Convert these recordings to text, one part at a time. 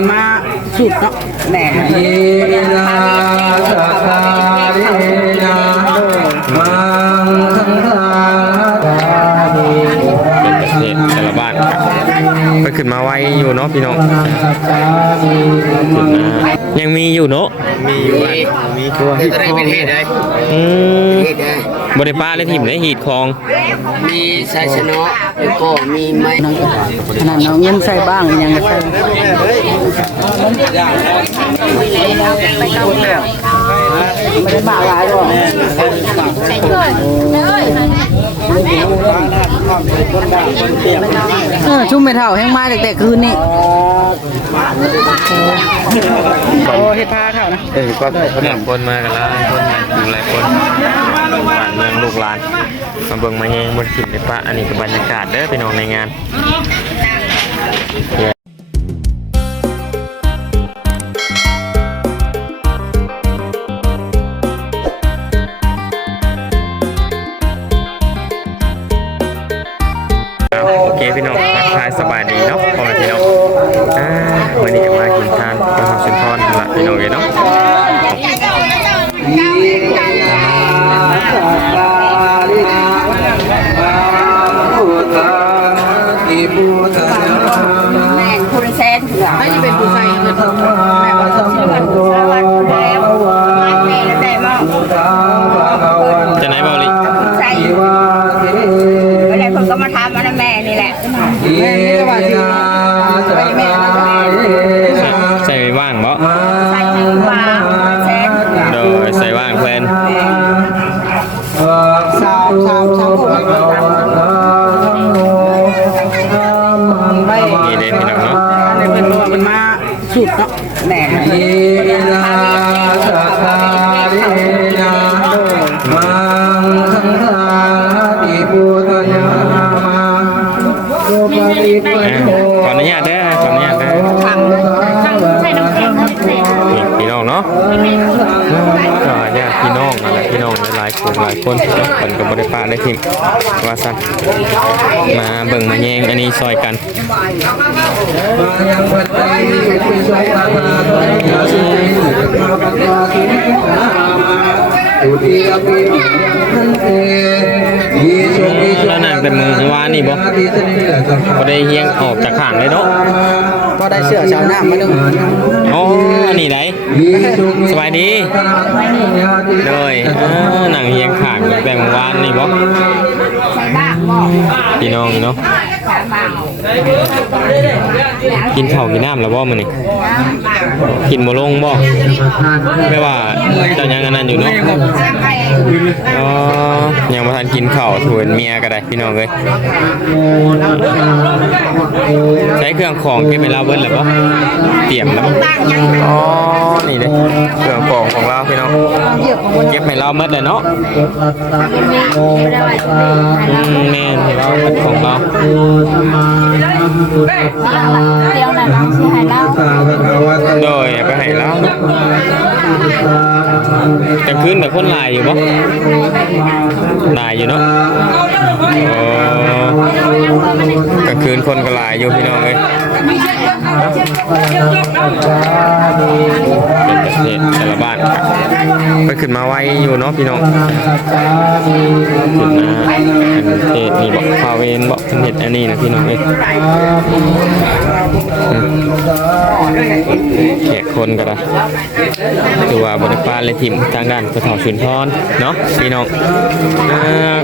มันมาสุดเนาะแหน่เยนาสตาเรนามังคังคาตาเดเป็นประเทศแต่ละบ้านครับไปขึ้นมาไวอยู่เนาะพี่น้องสัจจามีขึ้นมายังมีอยู่เนาะมีอยู่มีตัวที่คล้องเนี่ยอืม บริป้าและทีมได้หีดคลอง มีไซชนะแล้วก็มีไม้ขนาดน้องยังใส่บ้างยังใส่ไปต้องหาไม่ได้บ้าหลายหรอก เออชุ่มไม่เท่าแห้งมาแต่แต่คืนนี่โอ้เฮ็ดผ้าเท่านะเออก็หลายคนมากันแล้วคนอยู่หลายคนบ้านเมืองลูกหลานมาเบิ่งมาแยงบนถิ่นในปะอันนี้คือบรรยากาศเด้อพี่น้องในงาน แหน่เยนาสตาเรนามังคังคาติพุทธนามาโยปริปันอ่าโนขออนุญาตเด้ขออนุญาตเด้อถังถังใส่น้ำแข็งน้ำแข็งนี่พี่น้องเนาะก็ญาติพี่น้องอะไรพี่น้องหลายคนหลายคนคนกับบริป้าได้ทีมว่าสั่นมาเบิ่งมาแยงอันนี้ซอยกัน มายังวันใจสุสุสังฆาปัญญาสุติมาปะกาสุนิกามาตุติยปิหันเตยีสุมิสุแล้วนั่งแต่มือวานนี่บ่ติสนิยสังฆาบ่ได้เฮียงออกจากข้างเลยเนาะก็ได้เสื้อชาวนามาหนึ่งอ๋อนี่ไหนสบายดีโดยอ่าหนังเฮียงข้างแบ่งวานนี่บ่ใส่บ้างบอกพี่น้องเนาะสามบาง กินข้าวกินน้ำแล้วบ่มื้อนี้กินบ่ลงบ่ไม่ว่าเจ้ายังอันนั้นอยู่เนาะอ๋อยังบ่ทันกินข้าวถวนเมียก็ได้พี่น้องเอ้ยใช้เครื่องของเก็บไปลาเบิดแล้วบ่เตรียมแล้วอ๋อนี่เด้เครื่องของของเราพี่น้องเก็บให้เราหมดเลยเนาะอืมแม่นเราเป็นของเราเดี๋ยว กลางคืนแบบคนหลายอยู่ปะหลายอยู่เนาะโอ้กลางคืนคนก็หลายอยู่พี่น้องเลยเป็นประเทศแต่ละบ้านไปขึ้นมาไวอยู่เนาะพี่น้องขึ้นมาประเทศนี่บอกพาเวนบอกเนเห็ดอันนี้นะพี่น้องเลยอืม แขกคนก็ได้คือว่าบริปาเลยทิมทางด้านกระถอชุนทรเนาะพี่น้อง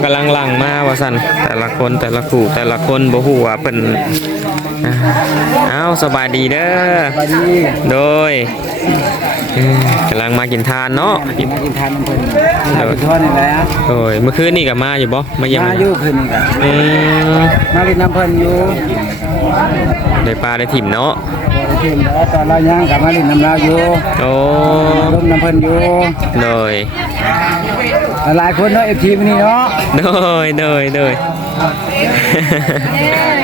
กำลังหลังมาว่าสันแต่ละคนแต่ละคู่แต่ละคนบ่ฮู้ว่าเป็นอ่าเอาสบายดีเด้อโดยกำลังมากินทานเนาะกินกินทานเพิ่นทานทอดนี่แหละโอ้ยเมื่อคืนนี่ก็มาอยู่บ่มาเยี่ยมมาอยู่เพิ่นก็อืมมาเล่นน้ำเพิ่นอยู่ ได้ปลาได้ถิ่มเนาะบ่ได้ทีมแล้วตอนเราย่างกับมาเล่นน้ำลาวอยู่โอ้ร่มน้ำเพิ่นอยู่โดยหลายคนเนาะ FT มื้อนี้เนาะโดยโดยโดย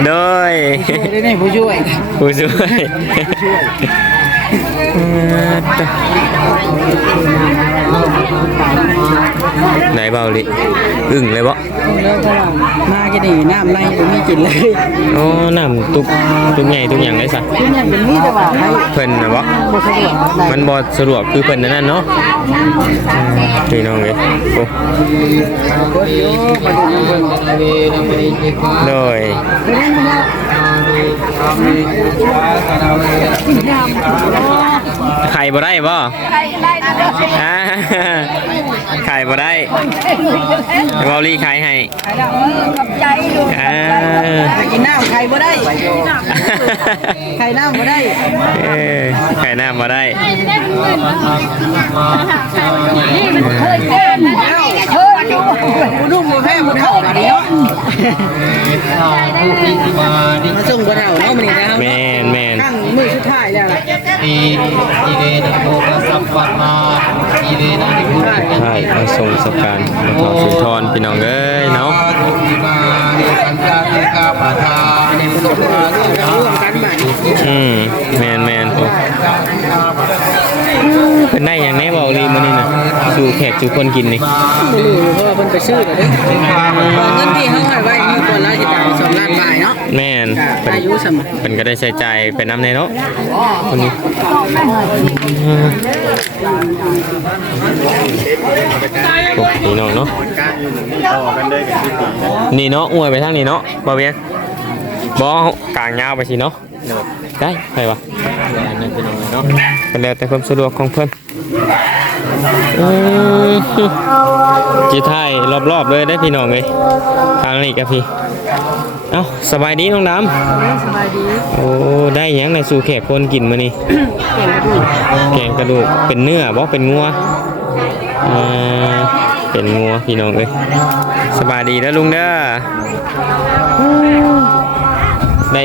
โดยช่วยได้นี่ผู้ช่วยผู้ช่วยเออจ้ะ ไหนเบาลิอึ้งเลยบ่แล้วก็มากินนี่น้ำในบ่มีกินเลยอ๋อน้ำตุกตุกใหญ่ตุกหยังได้ซะกินอย่างเป็นมีแต่ว่าให้เพิ่นน่ะบ่บ่สะดวกได้มันบ่สะดวกคือเพิ่นนั่นนะเนาะพี่น้องเอ้ยโอ้บ่อยู่มาดูเพิ่นโดย ไข่บ่ได้บ่อ่าไข่บ่ได้เบาลี่ไข่ให้อ่ากินน้ำไข่บ่ได้ไข่น้ำบ่ได้เอ้ยไข่น้ำบ่ได้บ่นุ่ มบ่แพ้บ่เท่ากันเนาะมาส่งบ่เท่าเนาะมื้อนี้นะแม่นแม่นขั้นมื้อสุดท้ายแล้วล่ะใช่มาส่งสการมาขอสุนทรพี่น้องเอ้ยเนาะร่วมกันบัดอืมแมนแมนโอ้เป็ นได้อย่างแน่บอกลีมื้อนี้น่ะสู่แขกสู่คนกินนี่บ่รู้เพราะว่าเพิ่นไปซื้อแล้วเด้เงินที่เฮาให้ไว้มีคนละสิตาม2ล้านบาทเนาะแม่นก็อายุสำเป็นก็ได้ใช้จ่ายไปน้ำในเนาะคนนี้โอ้พี่น้องเนาะนี่เนาะอวยไปทางนี้เนาะบ่เบียงบ่กลางยาวไปสิเนาะได้ไปวะเนาะเป็นแล้วแต่ความสะดวกของเพิ่น อืมจีไทยรอบๆเลยได้อพี่น้องเลยทางนี้กับพี่ เอ้าสบายดีน้องดำสบายดี โอ้ได้หยังในสู่แขกคนกินมานี่แกงกระดูกเป็นเนื้อบ่เป็นงัวอ่าเป็นงัวพี่น้องเอ้ยสบายดีแล้วลุงเด้อ ได้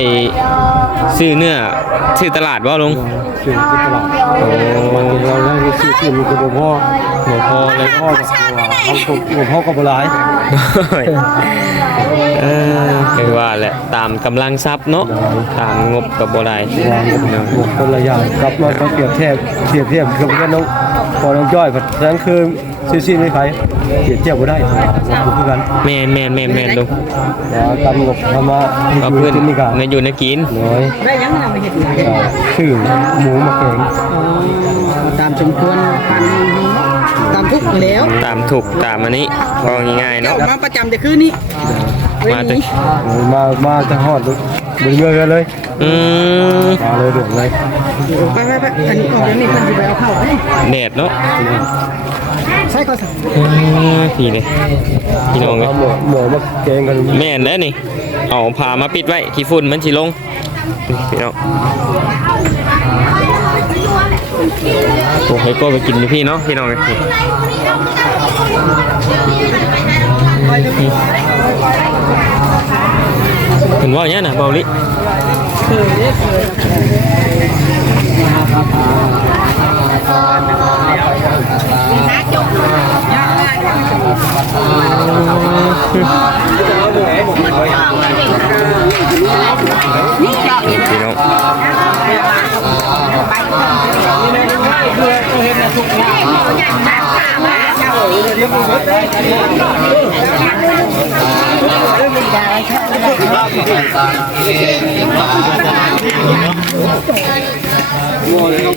ซื้อเนื้อซื้อตลาดบ่ลุงซื้อที่ตลาดโอ้เราได้ซื้อที่มีคุณพ่อหมพอเลยพ่อกับเราคุณพ่อก็บ่หลายเออคือว่าแหละตามกำลังทรัพย์เนาะตามงบกับบ่ได้คนละอย่างกับเราต้องเปรียบเทียบเปรียบเทียบกับกันน้องพอน้องจ้อยผัดนั้นคือซื้อซีไม่ขาย เปรียบเทียบบ่ได้ผมคือกันแม่นแม่นแม่นแม่นลุงตำงบทำมาก็เพื่อนนี่กันในอยู่ในกินน้อยได้ยังนำไปเห็ดชื่อหมูมาแกงตามสมควรพันตามทุกแล้วตามถูกตามอันนี้ก็ง่ายๆเนาะมาประจำแต่คืนนี้มาตึกมามาจะฮอดบึงเงยเลยอืมมาเลยด่วนเลยไปไปไปอันนี้ออกแล้วนี่มันจะไปเอาเข้าแดดเนาะ ใช่ก็สั่งอืมพี่เลยพี่น้องเลยหมูหมูมาแกงกันแม่นแล้วนี่เอาผ้ามาปิดไว้ขี้ฝุ่นมันสิลงพี่น้องโอ้ให้ก็ไปกินอยู่พี่เนาะพี่น้องเลยเห็นว่าอย่างนี้นะเบาลิ พี่น้องโอเ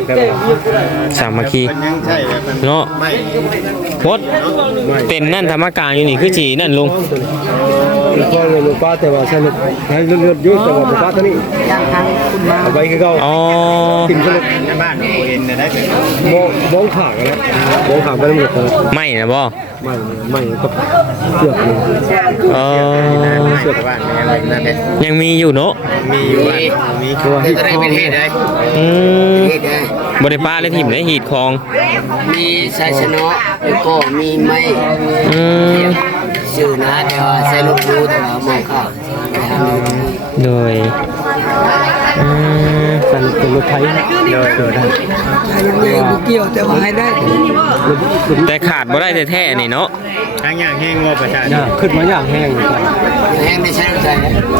งกันสามัคคีเนาะพดเต้นนั่นธรรมการอยู่นี่คือจีนั่นลุงแล้วก็เลยลูกป้าแต่ว่าสนุกให้เลือดยุ่งแต่ว่าป้าตัวนี้ไปคือเขาอ๋อกินสนุกบ้านเห็นได้มองมองขางนะมองขางไปหมดเลยไม่นะบ่ไม่ไม่ก็เสือกเออเสือกบ้านนั่นแหละยังมีอยู่เนาะมีอยู่มีตัวที่คล้องอืมเฮ็ดได้บริปาและทีมได้หีดคอง มีไซชนะแล้วก็มีไม้อืมชื่อนะแต่ว่าใส่ลูกดูแต่ว่ามองข้าวไปทำดูโดยอืมกันเป็นรถไทยเดินเดินได้ยังไงบุเกี่ยวแต่ว่าให้ได้แต่ขาดบ่ได้แท้ๆนี่เนาะทางอย่างแห้งว่าประชาชย่านงขึ้นมาย่างแห้งกันแห้งไม่ใช่ใช่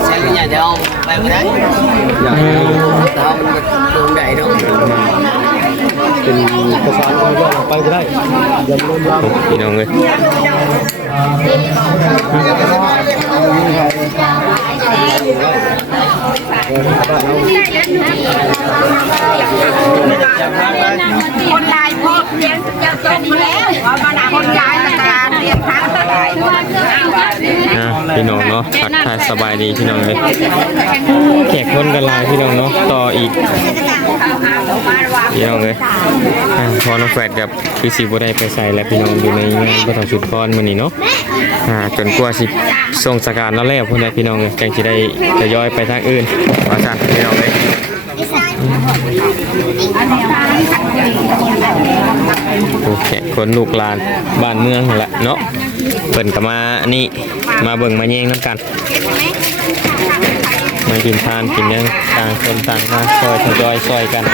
ใช่ไม่ใช่เดี๋ยวไปไม่ได้ย่างอืแห้งมเราลงได้ เนาะเป็นภาษาอะไรก็ไปก็ได้อย่าลืมลาโอ้พี่น้องเลย คนลายพ่อเลี้ยงจะจบแล้วมาหนาคนลายละการเรียนทั้งลายอะพี่น้องเนาะทักทายสบายดีพี่น้องเอ้ยแขกคนกันลายพี่น้องเนาะต่ออีกพี่น้องเลยพอน้องแฟดกับคือสิบ่ได้ไปใส่และพี่น้องอยู่ในงานประถมชุดพรมื้อนี้เนาะ อ่าจนกว่าสิส่งสการแล้วแล้วพุ่นน่ะพี่น้องเลยจังสิได้ทยอยไปทางอื่นว่าซั่นพี่น้องเลยโอเคคนลูกหลานบ้านเมืองนั่นแหละเนาะเพิ่นก็มานี่มาเบิ่งมาแย่งนํกันมากินทานกินหยังต่างคนต่างมาซอยทยอยซอยกัน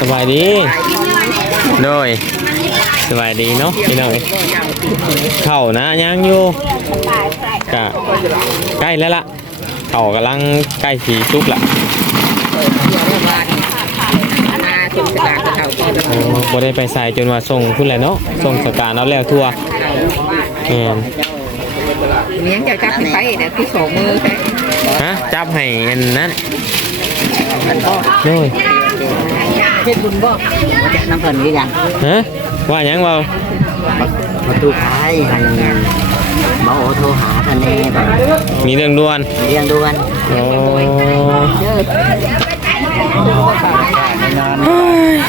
สบายดี โดยสบายดีเนาะพี่น้องเข่านะยังอยู่กะใกล้แล้วล่ะเข่ากำลังใกล้สีซุกละโอ้บ่ได้ไปใส่จนว่าส่งพุ่นแหละเนาะส่งสการเอาแล้วทั่วแม่นเลี้ยงจะจับไปเดี๋ยวคือสองมือฮะจับให้อันนั้นโดย เฮ็ดบุญบ่จะน้ำเพิ่นคือกันฮะว่าหยังเบาประตูท้ายให้บ่โอโทรหาท่านแน่แบบมีเรื่องด่วนเรียนด่วนโอ้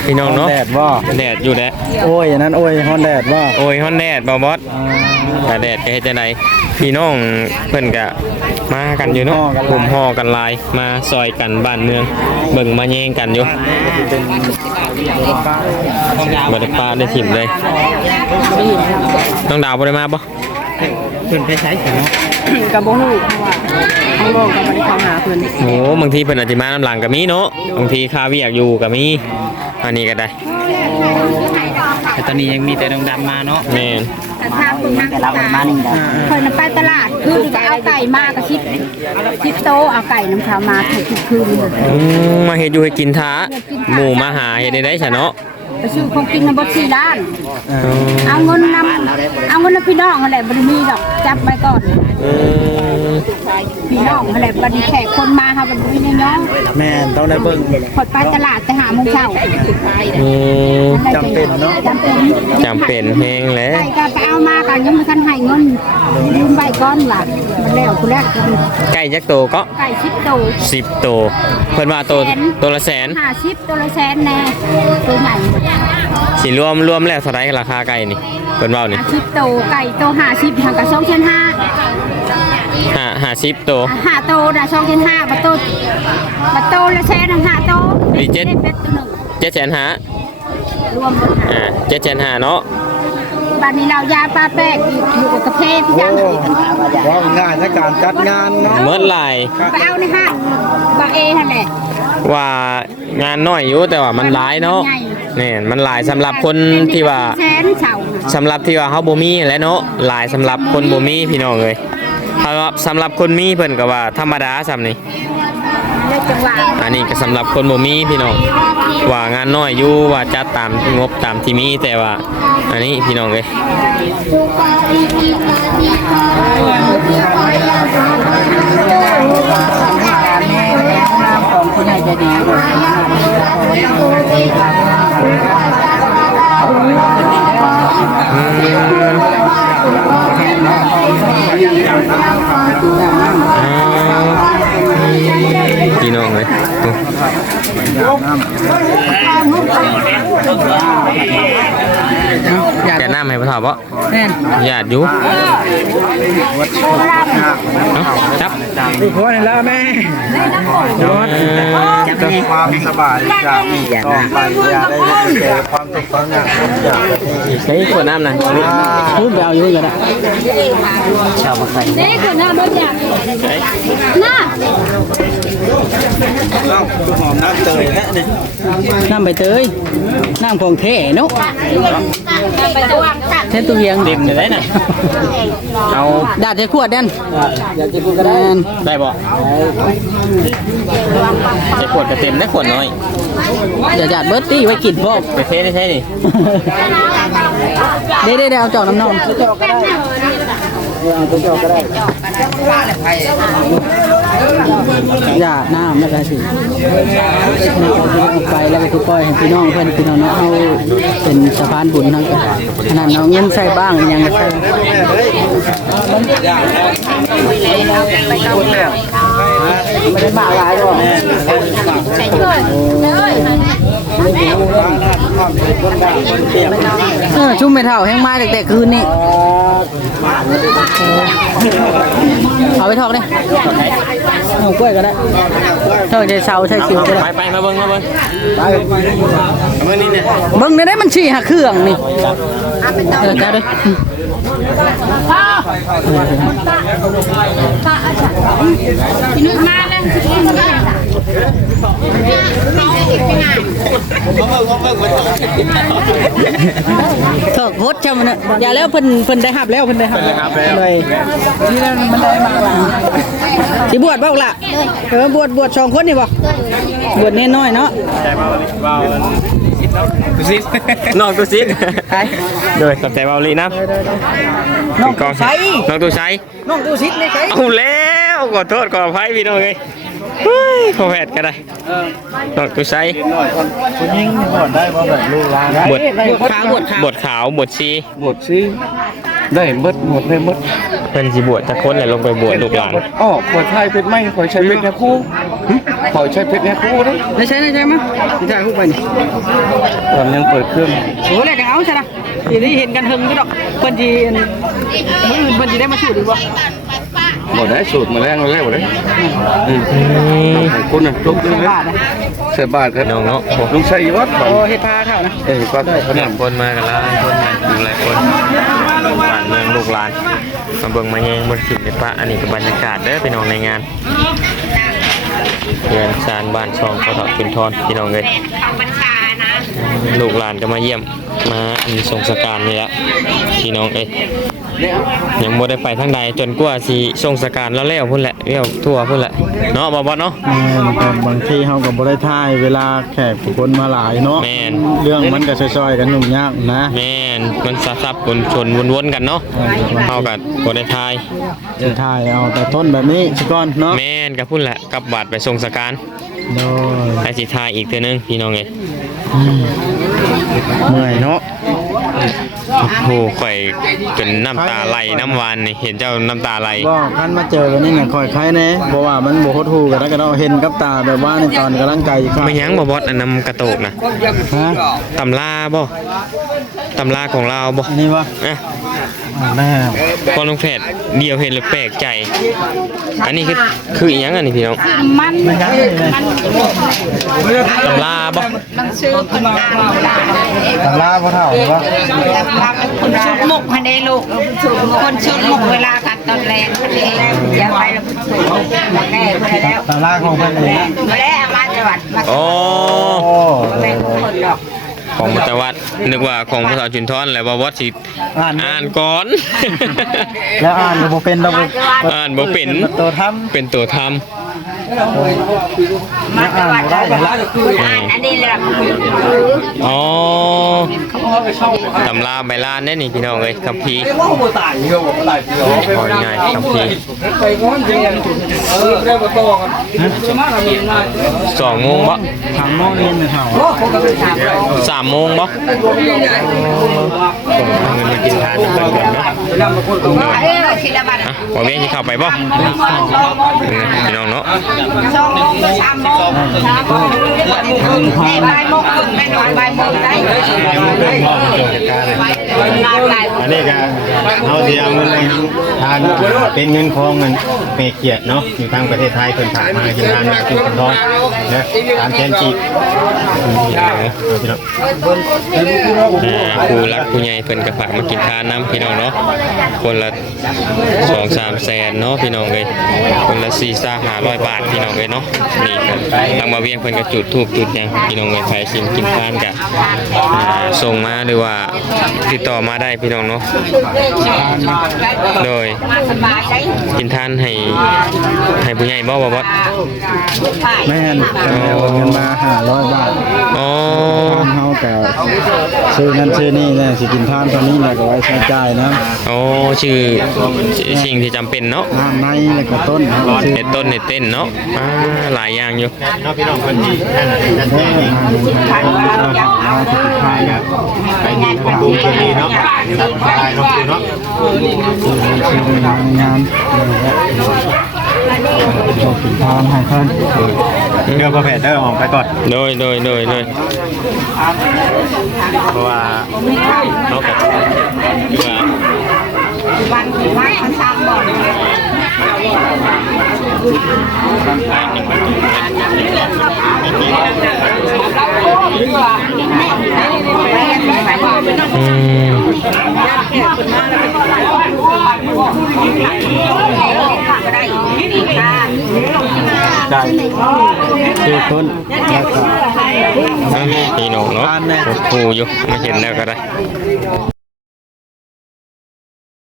พี่น้องเนาะแดดว่าแดดอยู่แดดโอ้ยอันนั้นโอ้ยฮอนแดดว่าโอ้ยฮอนแดดบ่บอสแต่แดดก็เฮ็ดจังไดพี่น้องเพิ่นก็มากันอยู่เนาะกลุ่มห่อกันหลายมาซอยกันบ้านเมืองเบิ่งมาแย่งกันอยู่บ่ได้ปาได้ถิ่มเลยน้องดาวบ่ได้มาบ่เพิ่นไปใช้กันเนาะกับบ่ฮู้ เพราะว่าเขาบอกกับบ่ได้เข้าหาเพิ่นโอ้บางทีเพิ่นอาจสิมาน้ำหลังก็มีเนาะบางทีคาเวียกอยู่ก็มีอันนี้ก็ได้แต่ตอนนี้ยังมีแต่ดงดำมาเนาะแม่นถ้าคุณนั่งแต่เราบ่ได้มานี่ได้เคยนำไปตลาดคือจะเอาไก่มากระชิบชิบโตเอาไก่น้ำขาวมาถูกคืนอืมมาเฮ็ดอยู่ให้กินท้าหมู่มาหาเฮ็ดได้ได้ซะเนาะไปซื้อของกินในบดสี่ด้านอ๋อเอาเงินนำเอาเงินนำพี่น้องอะไรบริมีดอกจับไว้ก่อนอืม พี่น้องอะไรบัดนแขกคนมาค่ะบัดนี้น้องแม่นต้องได้เบิ่งผดไปตลาดจะหาโมงเช้าอืมจำเป็นเนาะจำเป็นจำเป็นแฮงแหล้วไก่ก็ไปเอามากันยังไม่ทันให้เงินยืมใบก้อนหลักมันแล้วคุณแรกไก่จักโตก็ไก่ชิบโต10โตเพิ่นว่าโตตัวละแสนห้าชิบตัวละแสนแน่ตัวใหญ่สิรวมรวมแล้วเท่าไหร่ราคาไก่นี่เพิ่นเว้านี่ห้าชิบโตไก่โตห้าชิบทางกับสองเชนห้า5 50โตห้าโตนะสองเชนห้าบัตโตบัตโตละแสนห้าโตมีเจ็ดได้เป็ดตัวหนึ่ง7แสนหารวมหมดค่ะอ่า7แสนหาเนาะบ้านนี้เรายาปลาแป้งอยู่กับกาแฟพี่ยังว่าง่ายในการจัดงานเนาะเมื่อไหร่ไปเอาในห้างบาเอนั่นแหละว่างานน้อยอยู่แต่ว่ามันหลายเนาะนี่นมันหลายสำหรับคนที่ว่าแสนเฉาน่ะสำหรับที่ว่าเฮาบ่มีแหล้วเนาะหลายสำหรับคนบ่มีพี่น้องเอ้ยถ้าว่า สำหรับคนมีเพิ่นก็ว่าธรรมดาซำนี่เลือกจังหวะอันนี้ก็สำหรับคนบ่มีพี่น้องว่างานน้อยอยู่ว่าจัดตามงบตามที่มีแต่ว่า อันนี้พี่น้องเอ้ยของผู้ใหญ่ใจดีอ้าว พี่น้องเอ้ยแกะน้ำให้พ่อถามบ่แม่นญาติอยู่ เนาะครับดูพ่อนี่แล้วแม่เออความสบายจากต่อไปอย่าได้เจอความสุขความยากความยากใช้ขวดน้ำหน่อยพูดไปเอาอยู่ก็ได้นี่คือหน้าบ้านอย่างหน้าหอมน้ำเตยและนี่น้ำใบเตยน้ำของแท้เนาะไปตะวันตัดแท้ตู้เฮียงเต็มอยู่ได้น่ะเอาดาดจะขวดเด่นอยากจะขวดก็ได้ได้บ่จะขวดก็เต็มได้ขวดน้อยอย่าจัดเบิร์ตตี้ไว้กินพ่อไปเทได้ใช่นี่เด้เด้เด้เอาจอกน้ำนองอ ย่าน้ำแล้วก็สิเอาไปแล้วก็คือปล่อยให้พี่น้องเพื่อนพี่น้องเนาะเอาเป็นสะพานบุญทั้งกันขนาดเอาเงินใส่บ้างยังใส่ไม่ได้มาหลายหรอกใส่ เกินเลยเออชุ่มไม่เท่าแห้งมาแต่แต่คืนนี่เอาไปทอกดิเอากล้วยก็ได้ทอกใช้เสาใช้คิวก็ได้ไปไปมาเบิ่งมาเบิ่งเบิ่งนี่เนี่ยเบิ้งได้ได้มันชี้หักเครื่องนี่เออได้ด้วยพี่นุ่นมาแล้ว ทอกโคตรจำมันอย่าแล้วเพิ่นเพิ่นได้หับแล้วเพิ่นได้หับเลยนี่แล้วมันได้มากละสิบวชบ่ล่ะเออบวชบวชสองคนนี่บ่บวชน้อยๆเนาะตุซิดน้องตัวซิดไปโดยกับใจเบาลีนะน้องกองใช้น้องตัวใช้น้องตู้ซิดเลยใช้เอาแล้ว ขอโทษขออภัยพี่น้องเลยเฮ้ยขอแผดก็ได้น้องตัวใช้คุณยิ่งก่อนได้ว่าแบบลูกลานบทบวชขาวบวชขาวบทขาวบทชีหมดสิได้เบิดหมดเลยหมดเพิ่นสิบวชจะค้นแหละลงไปบวชลูกหลานอ๋อขวดไทยเพชรไม่ขอใช้เพชรแค่คู่ขอใช้เพชรแค่คู่ได้ได้ใช้ได้ใช้มั้ยได้ใช้คู่ไปนี่ตอนยังเปิดเครื่องโอ้แหละก็เอาใช่ละทีนี้เห็นกันหึงก็ดอกเพิ่นสิอันมื้ออื่นเพิ่นสิได้มาสู้ดีบ่ หมดได้สูตรมาแล้วมาแล้วหมดได้อืมคุณน่ะลุกขึ้นบาทนะเสียบาทครับน้องเนาะลุงใส่วัดโอ้เฮ็ดพาเท่านะเอ้ยก็ได้คนคนมากันหลายคนมาอยู่หลายคนบ้านเมืองลูกหลานมาเบิ่งมาแยงบนสิบในปะอันนี้ก็บรรยากาศเด้อพี่น้องในงานเรือนชานบ้านช่องเขาถอดคุณทอนพี่น้องเลยเอาบัญชานะลูกหลานก็มาเยี่ยมมาอันทรงสการนี่ละพี่น้องเอ้ ยยังบ่ได้ไปทางใดจนกว่าสิทรงสการแล้วแล้วพุ่นแหละเลี้ยวทั่วพุ่นแหละเนาะบ่บ่เนาะบางทีเขากับบริไทยเวลาแขกผู้คนมาหลายเนาะแม่นเรื่องมันก็ซอยๆกันหนุ่มยากนะแม่นมันสับสับคนชนวนๆกันเนาะเฮากับบ่ได้ทายจะถ่ายเอาแต่ต้นแบบนี้สก่อนเนาะแม่นกับพุ่นแหละกับบาดไปทรงสการโดยให้สิทายอีกเทื่อนึงพี่น้องเอ้ยเมื่อยเนาะ โอ้โหข่อยจนน้ำตาไหลน้ำหวานนี่เห็นเจ้าน้ำตาไหลก็คันมาเจอกันนี่เนี่ยคอยใครแน่เพราะว่ามันบ่ฮดฮู้กันแล้วก็เราเห็นกับตาแบบว่าในตอนกำลังไกลค่ะไม่ยั้งบ่บอสอันนำกระโตกนะฮะตำราบ่ตำราของเราบ่อันนี้ วะอะแม่พอลงแพทย์เดียวเห็นแล้วแปลกใจ อันนี้คือคืออีหยังอันนี้พี่น้องมันมันตำราบ่มันซื้อคนตามตามตำราบ่เท่าหรือว่าตามคนชุดมุกให้ได้ลูกคนชุดมุกเวลากัดตอนแรงคนเองอย่าไปแล้วคนชุดมุกแม่ไปแล้วตำราของเพิ่นเองนะมาแล้วมาจังหวัดมาโอ้โอ้เป็นคนดอก ของมัตวัดนึกว่าของภาษาจุนทอนแหละว่าวัดสิอ่าน อ่านก่อน แล้วอ่านก็บ่เป็นดอกอ่านบ่เป็น ตัวทำเป็นตัวทำ มาจังหวัดได้อ่านอันนี้แหละอ๋อตำราใบลานเนี่ยนี่พี่น้องเอ้ยคัมภีร์พอง่ายคัมภีร์สองโมงบ่ทางโน่นนี่นะเท่าสามโมงบ่ผมเงินมากินทานเพิ่นก่อนเนาะเอ้ยศิลปะอะบ่เวียนสิเข้าไปบ่พี่น้องเนาะสองโมงสามโมงสามโมงบ่ายโมงครึ่นอนบ่ายโมงได้ อันนี้ก็เอาที่เอาเงินทานเป็นเงินของเงินเมเกียรติเนาะอยู่ทางประเทศไทยเพิ่ากมากินทานมาคือเป็นทองนะตามแทนจีบพี่น้องอ่าผู้รักผู้ใหญ่เพิ่นก็ฝากมากินทานน้ำพี่น้องเนาะคนละสองสามแสนเนาะพี่น้องเลยคนละสี่สาห้าร้อยบาทพี่น้องเลยเนาะนี่ทางมาเวียงเพิ่นก็จุดทูบจุดยังพี่น้องเลยใครชิมกินทานกับอ่าส่งมาหรือว่าติดต่อมาได้พี่น้องเนาะโดยสบายได้กินทานให้ให้ผู้ใหญ่บ่บ่บ่แม่นกันแล้วเงินมา500บาทอ๋อทางเฮา ก็ซื้อนั่นซื้อนี่เนี่ยสิกินทานตอนนี้แล้วก็ไว้ใช้จ่ายนะอ๋อชื่อสิ่งที่จำเป็นเนาะน้ำในแล้วก็ต้นเฮาซื้อเน็ตต้นเน็ตเต้นเนาะอ่าหลายอย่างอยู่เนาะพี่น้องคนที่นั่นน่ะนั่นเด้แท้อมาสิกินทานครับไปดีของดูคนดีเนาะได้เนาะคือเนาะซื้องานนี่แหละก็กินทานให้เพิ่น เดี๋ยวพอแผดเด้อออกไปก่อนโดยโดยโดยโดยเพราะว่าเนาะกับคือว่าวันที่ว่าเขาสร้างบ่อน อืมซื้อต้นแล้วก็อะพี่น้องเนาะโอ้โหอยู่มาเห็นแล้วก็ได้